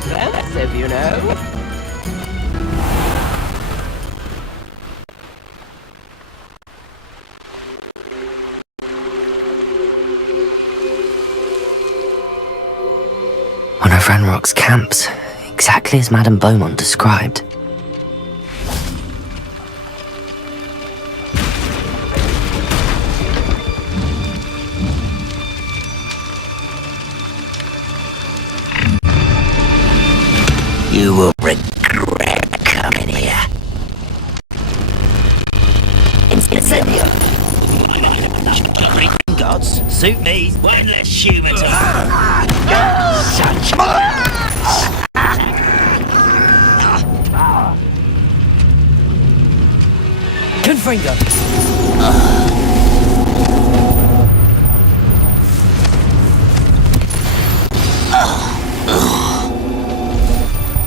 expensive, you know. One of Ranrock's camps, exactly as Madame Beaumont described. You will regret coming here. Incendio! Gods, suit me, one less human to... Such... Confringo!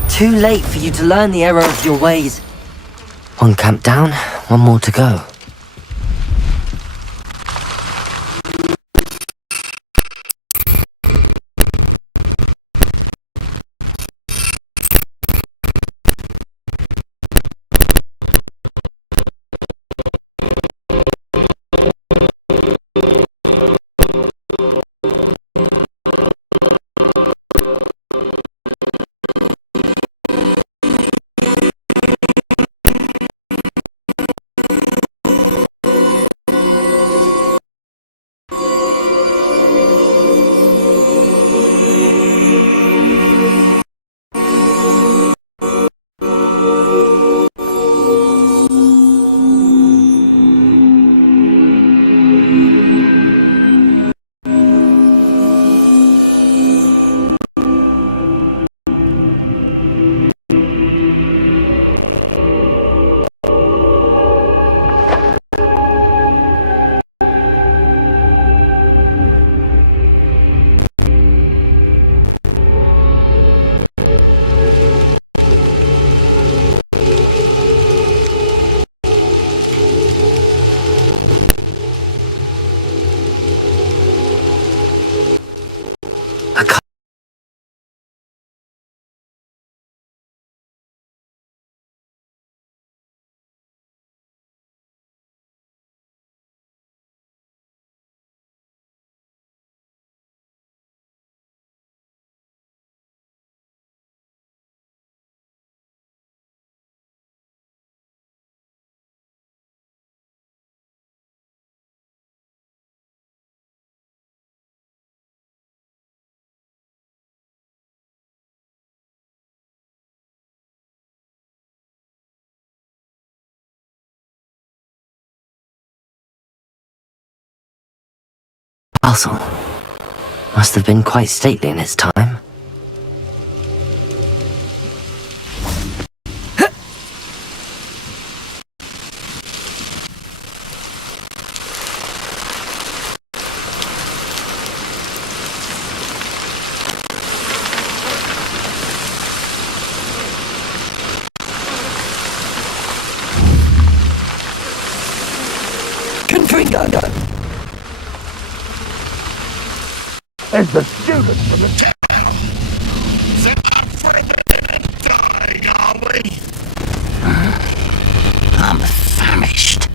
Too late for you to learn the error of your ways. One camp down, one more to go. Castle must have been quite stately in its time. As the students from the town. They're not freezing and dying, are we? I'm famished.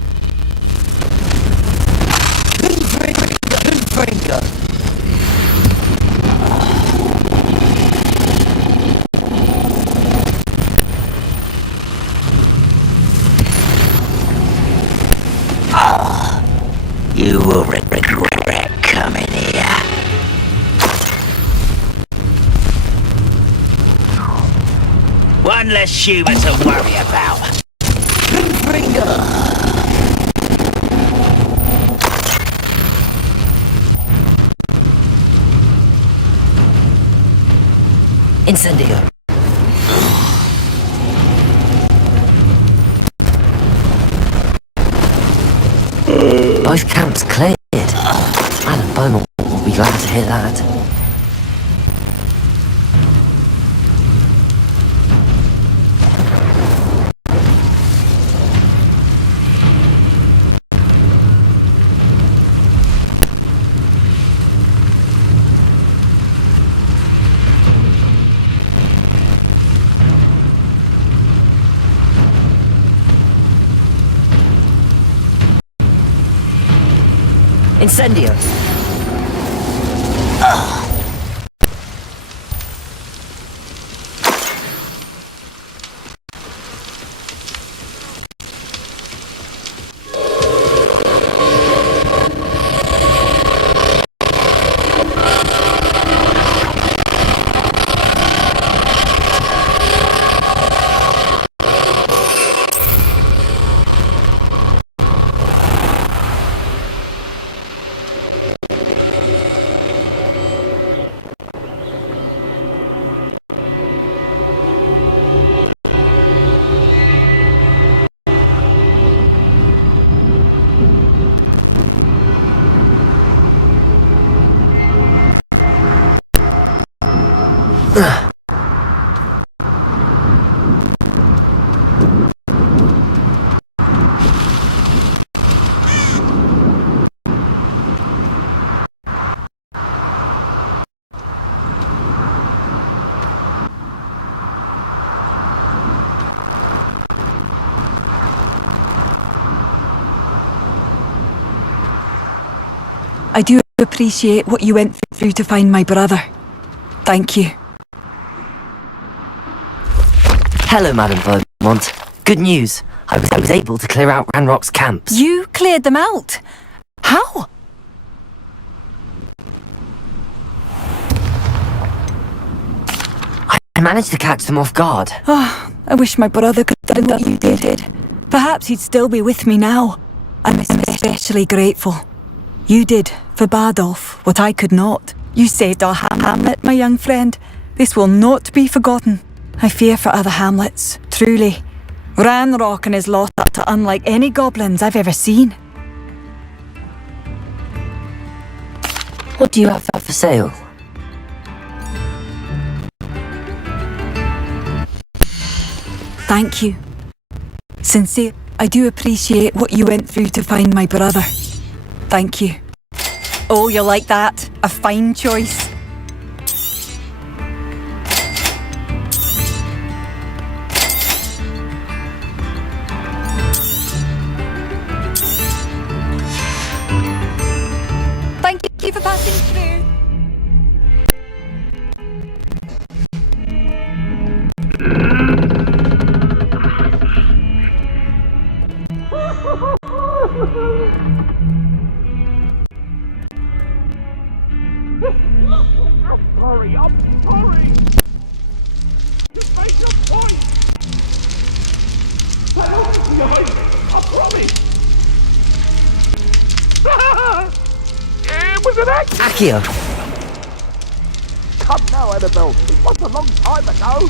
Finger. You will regret coming here. One less human to worry about. Incendio. Both camps cleared. Madame Beaumont will be glad to hear that. Incendio! I do appreciate what you went through to find my brother. Thank you. Hello, Madam Vermont. Good news. I was able to clear out Ranrock's camps. You cleared them out? How? I managed to catch them off guard. Oh, I wish my brother could have done what you did. Perhaps he'd still be with me now. I'm especially grateful. You did, for Bardolph, what I could not. You saved our hamlet, my young friend. This will not be forgotten. I fear for other hamlets, truly. Ranrock and his lot are unlike any goblins I've ever seen. What do you have for sale? Thank you. Sincere, I do appreciate what you went through to find my brother. Thank you. Oh, you like that? A fine choice. Thank you for passing through. I'm sorry! You made your point! I promise! It was an accident! Accio! Come now, Annabelle! It was a long time ago!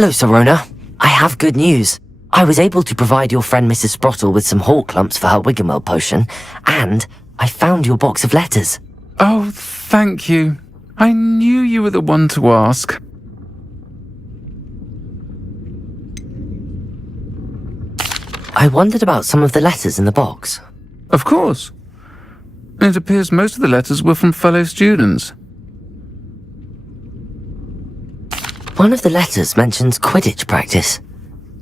Hello, Sorona. I have good news. I was able to provide your friend Mrs. Sprottle with some hawk lumps for her Wiggenweld potion, and I found your box of letters. Oh, thank you. I knew you were the one to ask. I wondered about some of the letters in the box. Of course. It appears most of the letters were from fellow students. One of the letters mentions Quidditch practice.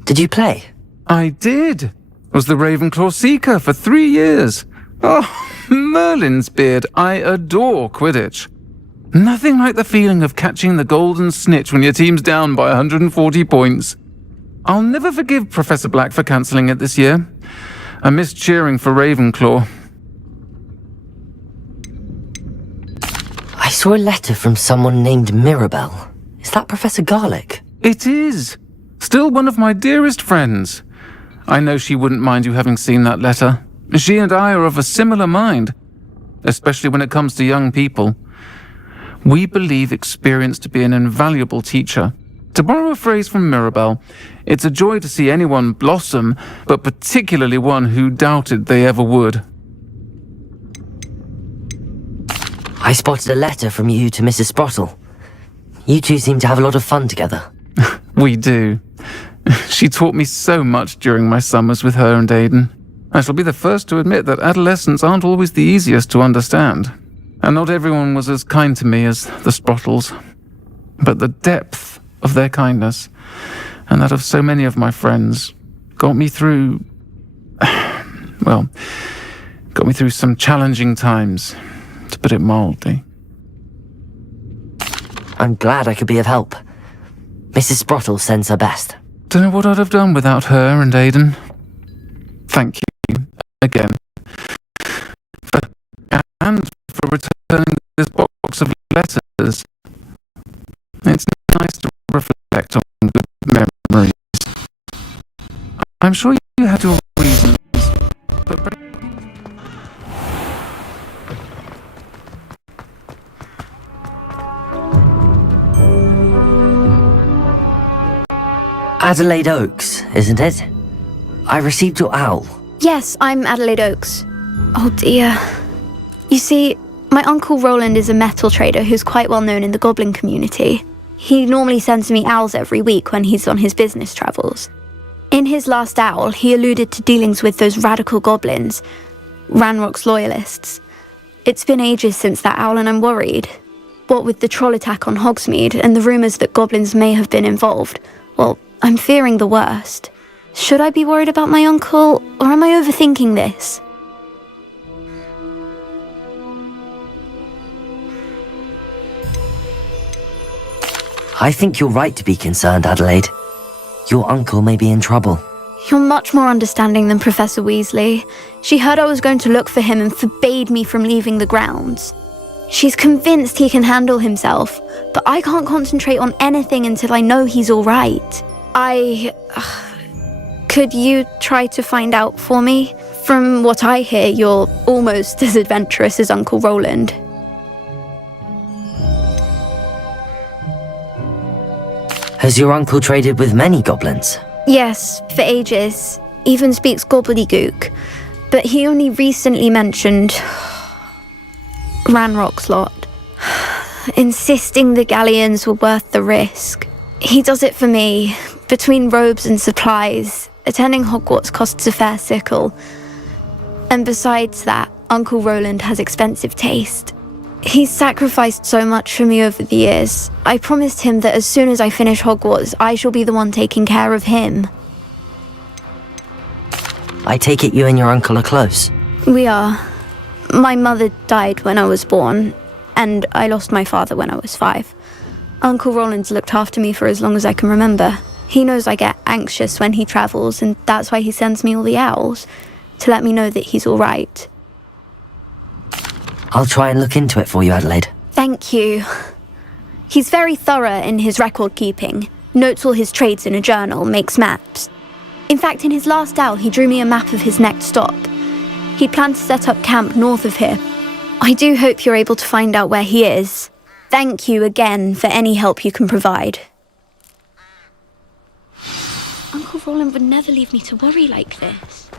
Did you play? I did. Was the Ravenclaw Seeker for 3 years. Oh, Merlin's beard. I adore Quidditch. Nothing like the feeling of catching the golden snitch when your team's down by 140 points. I'll never forgive Professor Black for cancelling it this year. I missed cheering for Ravenclaw. I saw a letter from someone named Mirabelle. Is that Professor Garlick? It is. Still one of my dearest friends. I know she wouldn't mind you having seen that letter. She and I are of a similar mind, especially when it comes to young people. We believe experience to be an invaluable teacher. To borrow a phrase from Mirabelle, it's a joy to see anyone blossom, but particularly one who doubted they ever would. I spotted a letter from you to Mrs. Sprottle. You two seem to have a lot of fun together. We do. She taught me so much during my summers with her and Aidan. I shall be the first to admit that adolescents aren't always the easiest to understand. And not everyone was as kind to me as the Sprottles. But the depth of their kindness, and that of so many of my friends, got me through... well, got me through some challenging times, to put it mildly. I'm glad I could be of help. Mrs. Sprottle sends her best. Don't know what I'd have done without her and Aidan. Thank you again. And for returning this box of letters. It's nice to reflect on good memories. I'm sure you had your reasons, but... Adelaide Oaks, isn't it? I received your owl. Yes, I'm Adelaide Oaks. Oh dear. You see, my Uncle Roland is a metal trader who's quite well known in the goblin community. He normally sends me owls every week when he's on his business travels. In his last owl, he alluded to dealings with those radical goblins, Ranrock's loyalists. It's been ages since that owl and I'm worried. What with the troll attack on Hogsmeade and the rumours that goblins may have been involved, well, I'm fearing the worst. Should I be worried about my uncle, or am I overthinking this? I think you're right to be concerned, Adelaide. Your uncle may be in trouble. You're much more understanding than Professor Weasley. She heard I was going to look for him and forbade me from leaving the grounds. She's convinced he can handle himself, but I can't concentrate on anything until I know he's all right. Could you try to find out for me? From what I hear, you're almost as adventurous as Uncle Roland. Has your uncle traded with many goblins? Yes, for ages. Even speaks gobbledygook. But he only recently mentioned Ranrock's lot, insisting the galleons were worth the risk. He does it for me. Between robes and supplies, attending Hogwarts costs a fair sickle. And besides that, Uncle Roland has expensive taste. He's sacrificed so much for me over the years. I promised him that as soon as I finish Hogwarts, I shall be the one taking care of him. I take it you and your uncle are close. We are. My mother died when I was born, and I lost my father when I was 5. Uncle Roland's looked after me for as long as I can remember. He knows I get anxious when he travels, and that's why he sends me all the owls, to let me know that he's all right. I'll try and look into it for you, Adelaide. Thank you. He's very thorough in his record keeping, notes all his trades in a journal, makes maps. In fact, in his last owl, he drew me a map of his next stop. He planned to set up camp north of here. I do hope you're able to find out where he is. Thank you again for any help you can provide. Roland would never leave me to worry like this.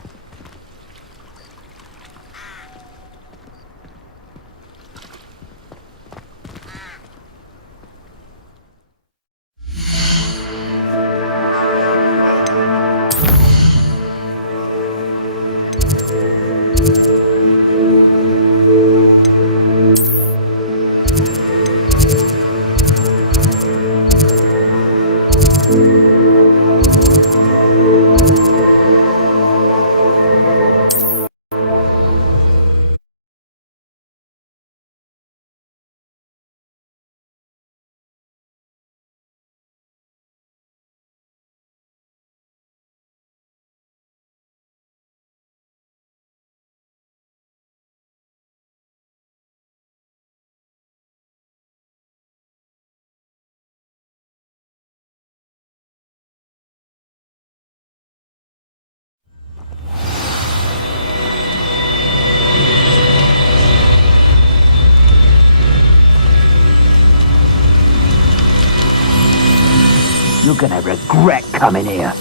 You're gonna regret coming here.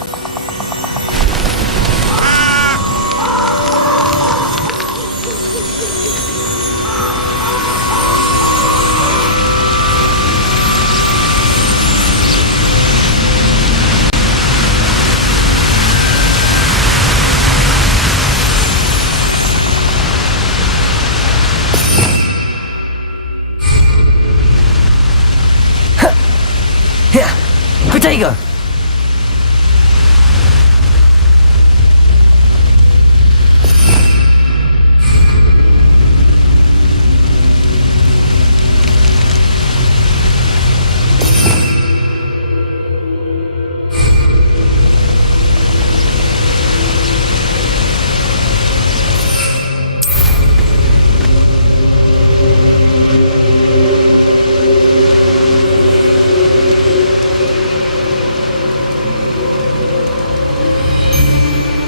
Here! Protego!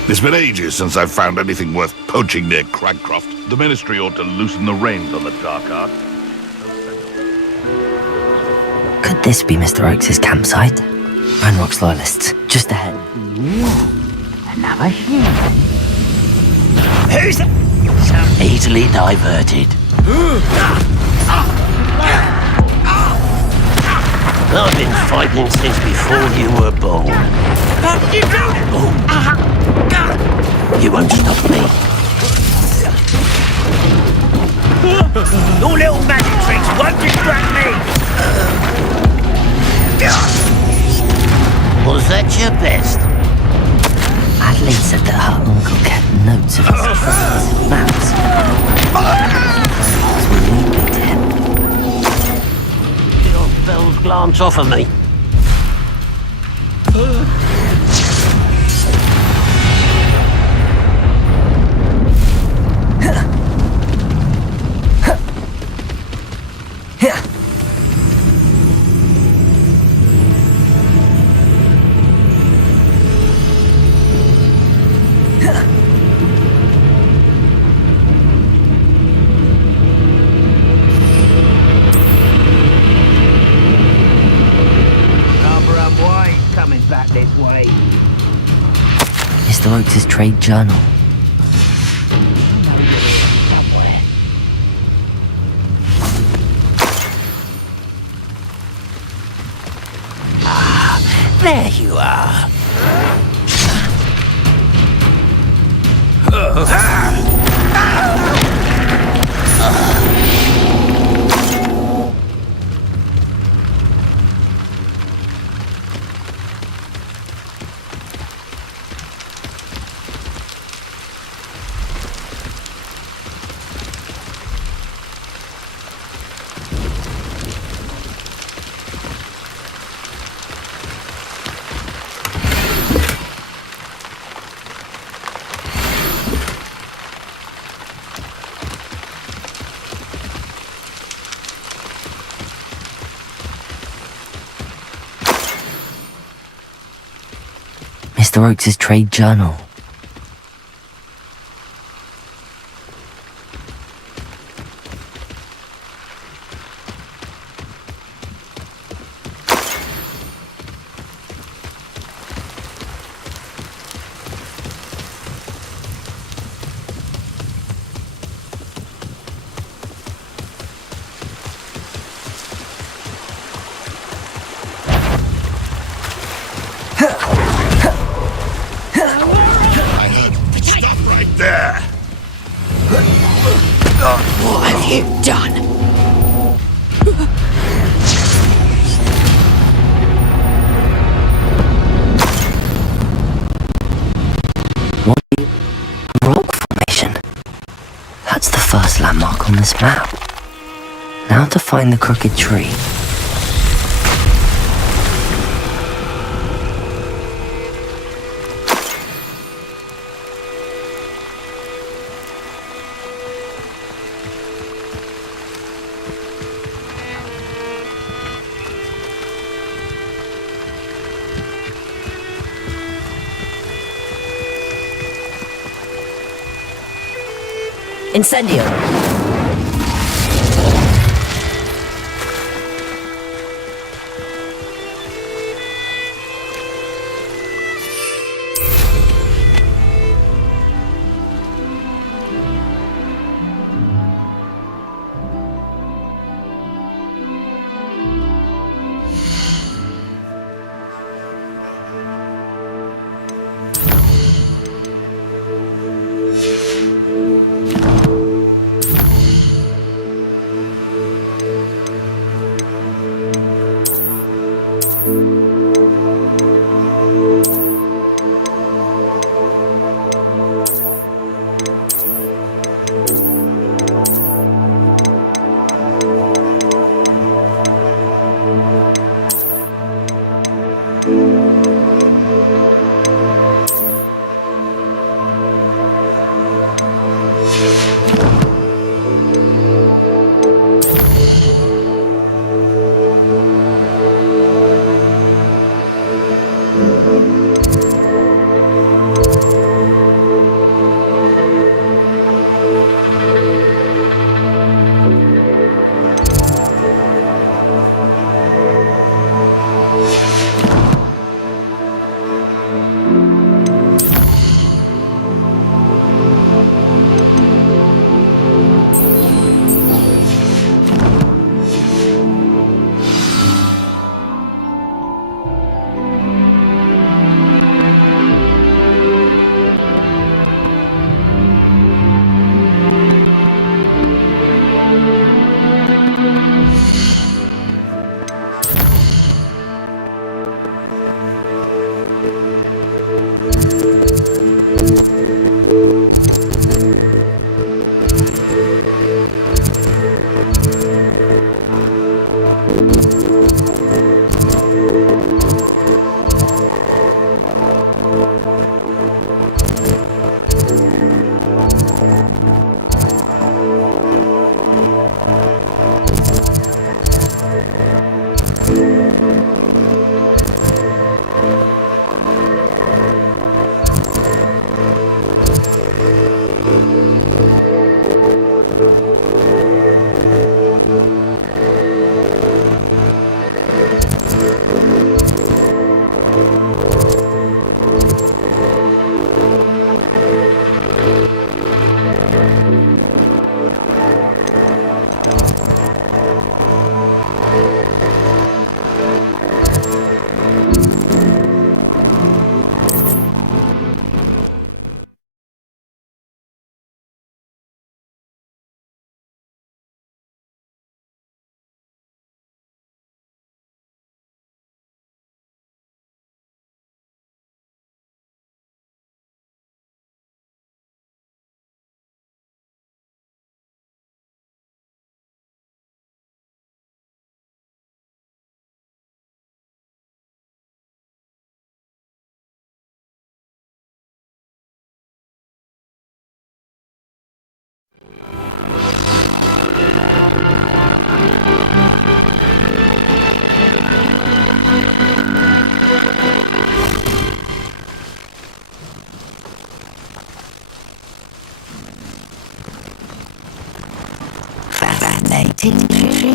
It's been ages since I've found anything worth poaching near Cragcroft. The Ministry ought to loosen the reins on the dark art. Could this be Mr. Oakes' campsite? Ranrock's loyalists, just ahead. Another human. Who's that? So easily diverted. I've been fighting since before you were born. You won't stop me. Your little magic tricks won't distract me. Was that your best? Adelaide said that her uncle kept notes of his friends' maps. So we need me to him. Your bells glance off of me. Back this way. Mr. Oakes' trade journal. Somewhere. Ah, there you are. Mr. Oakes' trade journal. you done? Rock formation. That's the first landmark on this map. Now to find the crooked tree. Incendio!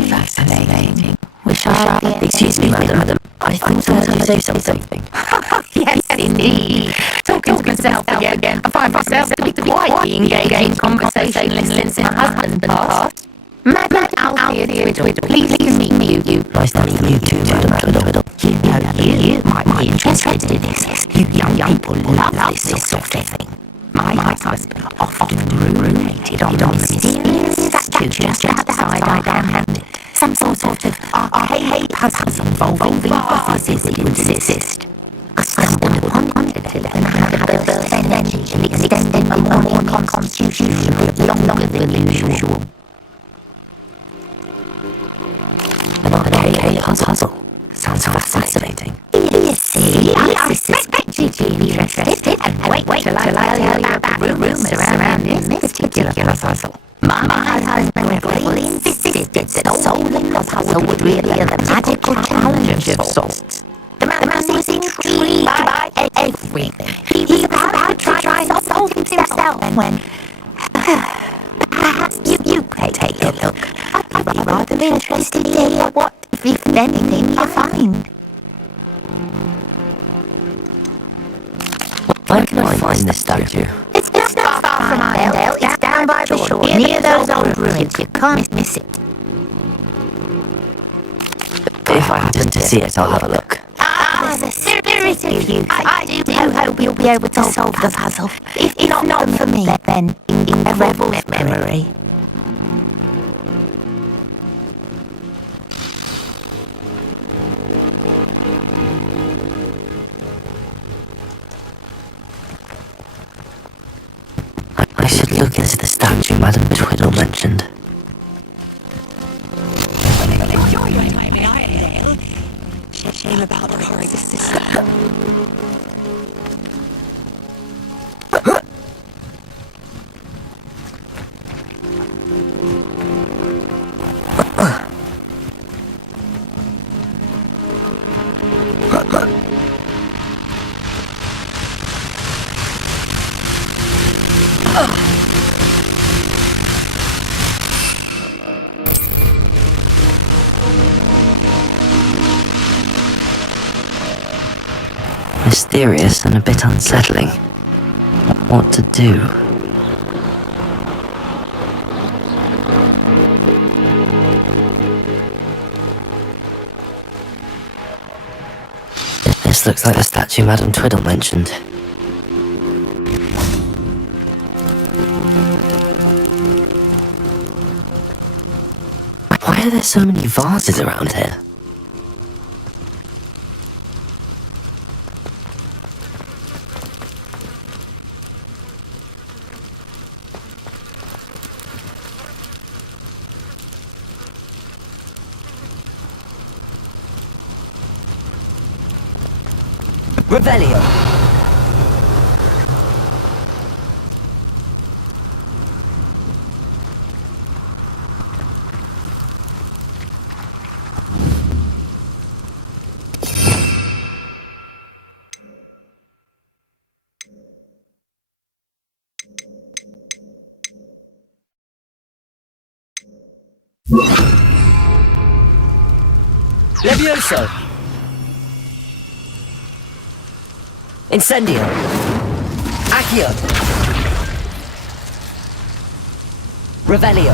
Fascinating. Excuse me, madam. I thought I heard you say something. Yes, indeed. Talking to myself again. I find myself to be quite the engaging conversationalist since my husband passed. Madam Alfred Riddle, pleased to meet you. Nice to meet you too, Madam Riddle. You might be interested in this. You young people love this sort of thing. My husband often ruminated on the mysterious just outside our hand. Some sort of arcade puzzle involving bosses that you insist. I stumbled upon it and had a burst of energy and extended my morning constitution longer than usual. An arcade puzzle. Sounds fascinating. You see, I suspect you'd be interested. And wait till I tell you about the rumours surrounding this particular puzzle. My husband really insisted that solving the puzzle would be a magical challenge of sorts. The man was intrigued by everything. He was about to try solving it himself when... perhaps you take a look. I'd be rather interested to hear what, if anything, you find. Where can I find this statue? It's just not far from Arndale. It's down by the shore, near those old ruins. You can't miss it. If I happen to see it, I'll have a look. There's a spirit of you. I do hope you'll be able to solve the puzzle. If not for me, then in Revel's memory. I should look into the statue Madame Twiddle mentioned. Shame about the horror sister. Mysterious and a bit unsettling. What to do? This looks like the statue Madame Twiddle mentioned. Why are there so many vases around here? Revelio! Levioso! Incendio! Accio! Revelio!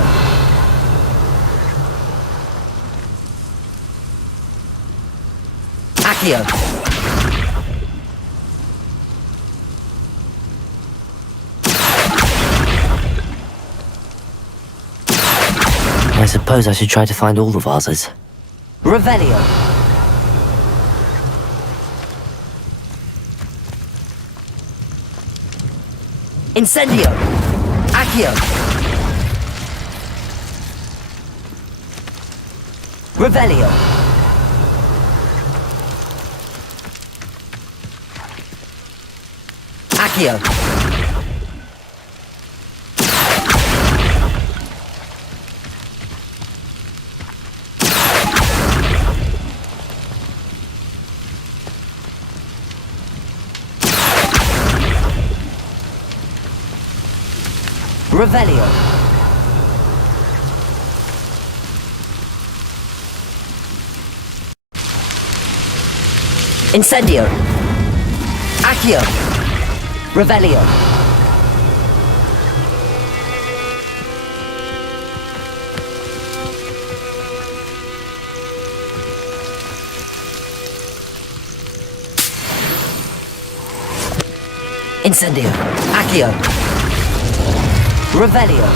Accio! I suppose I should try to find all the vases. Revelio! Incendio! Accio! Revelio! Accio! Revelio! Incendio! Accio! Revelio! Incendio! Accio! Revelio!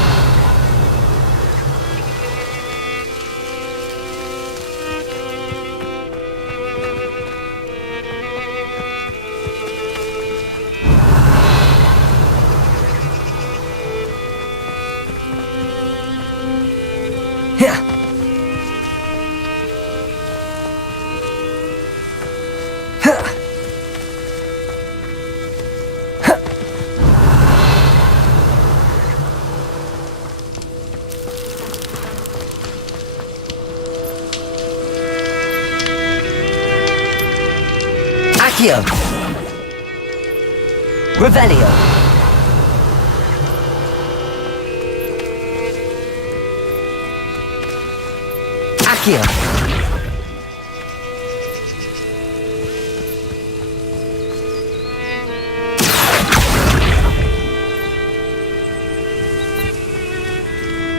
Accio. Revelio. Accio.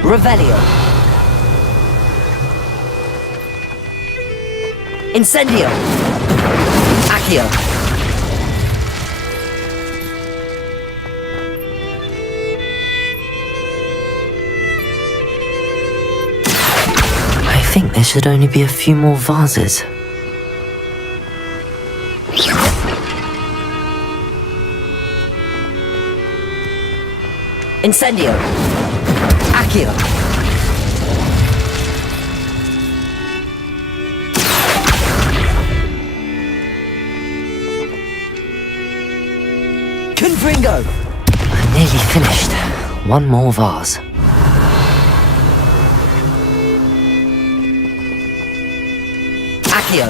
Revelio. Incendio. Accio. I think there should only be a few more vases. Incendio. Accio. Confringo. I'm nearly finished. One more vase. Accio.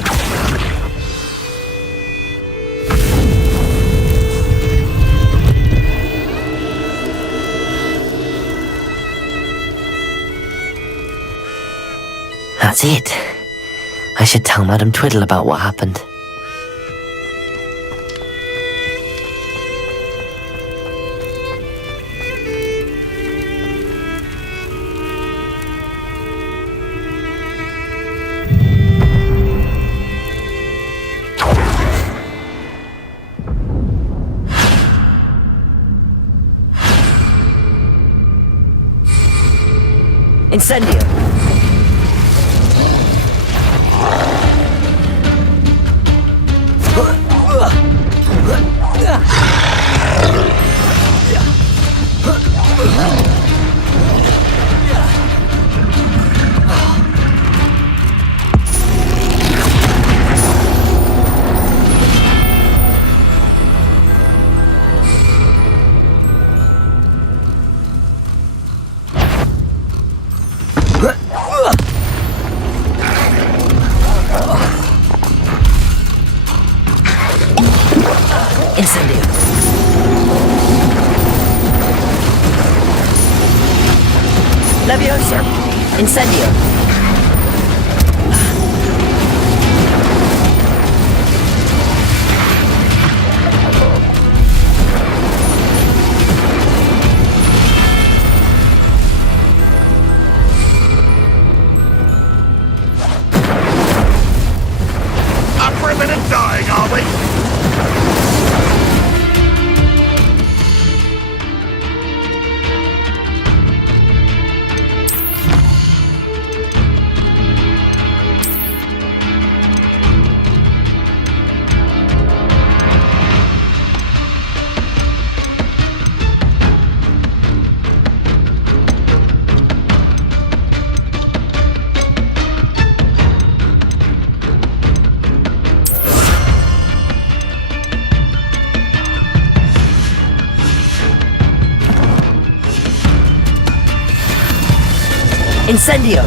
That's it. I should tell Madame Twiddle about what happened. Incendio. Incendio. Leviosa. Incendio. Up for a minute dying, are we? Incendio.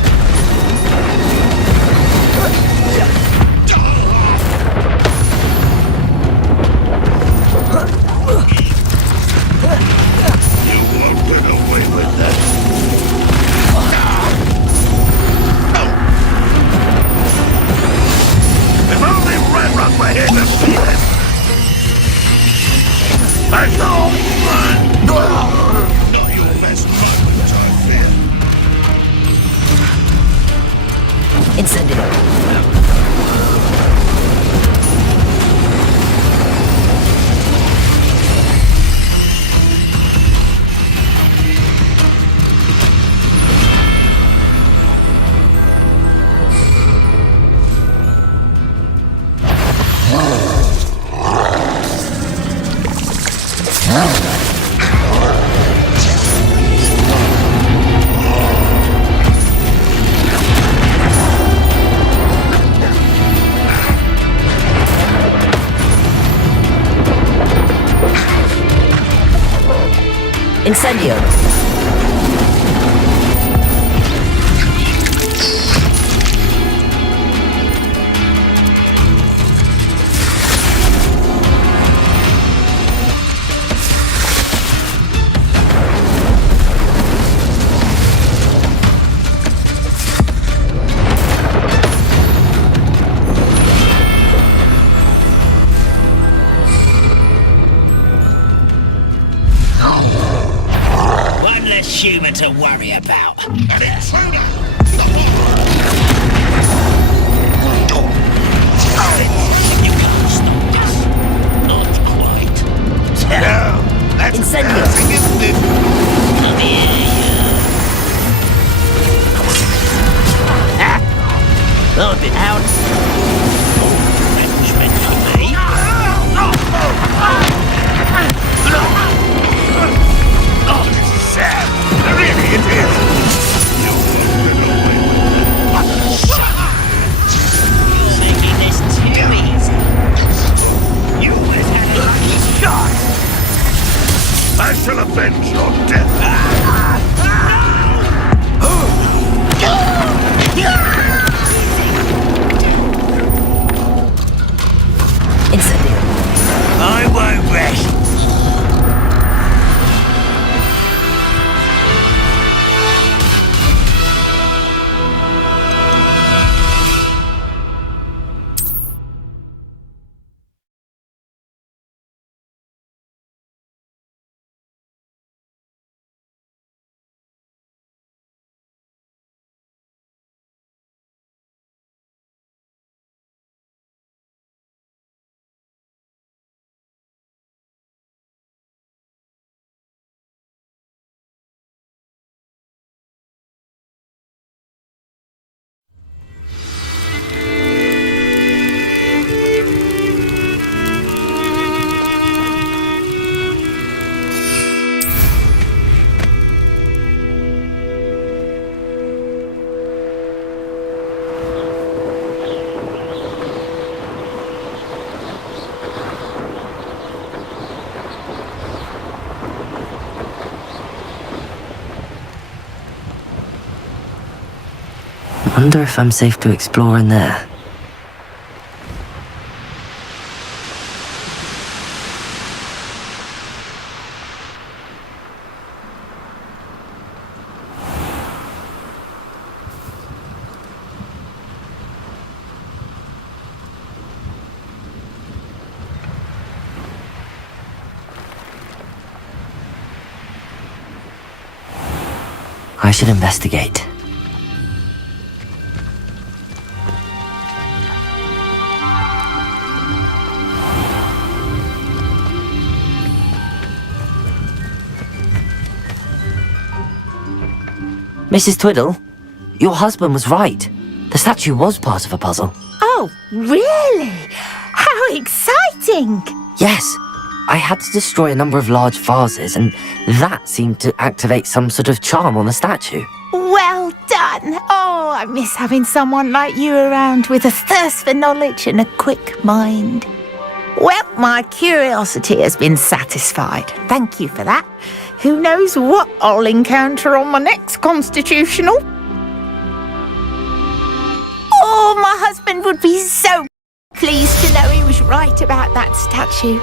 You won't get away with that. If only Red Rock were here to see this. Let's go! Not your best moment, I fear. Incendio. Incendio. worry about. An intruder! You can't stop us. Not quite. No, that's Incendio. embarrassing, isn't it? Come here, you. Hold it out. French meant for me. Oh, this is sad. Really, it is. You're making this too easy. You always had a lucky shot. I shall avenge your death. Incendio. I won't rest. I wonder if I'm safe to explore in there. I should investigate. Mrs. Twiddle, your husband was right. The statue was part of a puzzle. Oh, really? How exciting! Yes, I had to destroy a number of large vases, and that seemed to activate some sort of charm on the statue. Well done. Oh, I miss having someone like you around with a thirst for knowledge and a quick mind. Well, my curiosity has been satisfied. Thank you for that. Who knows what I'll encounter on my next constitutional? Oh, my husband would be so pleased to know he was right about that statue.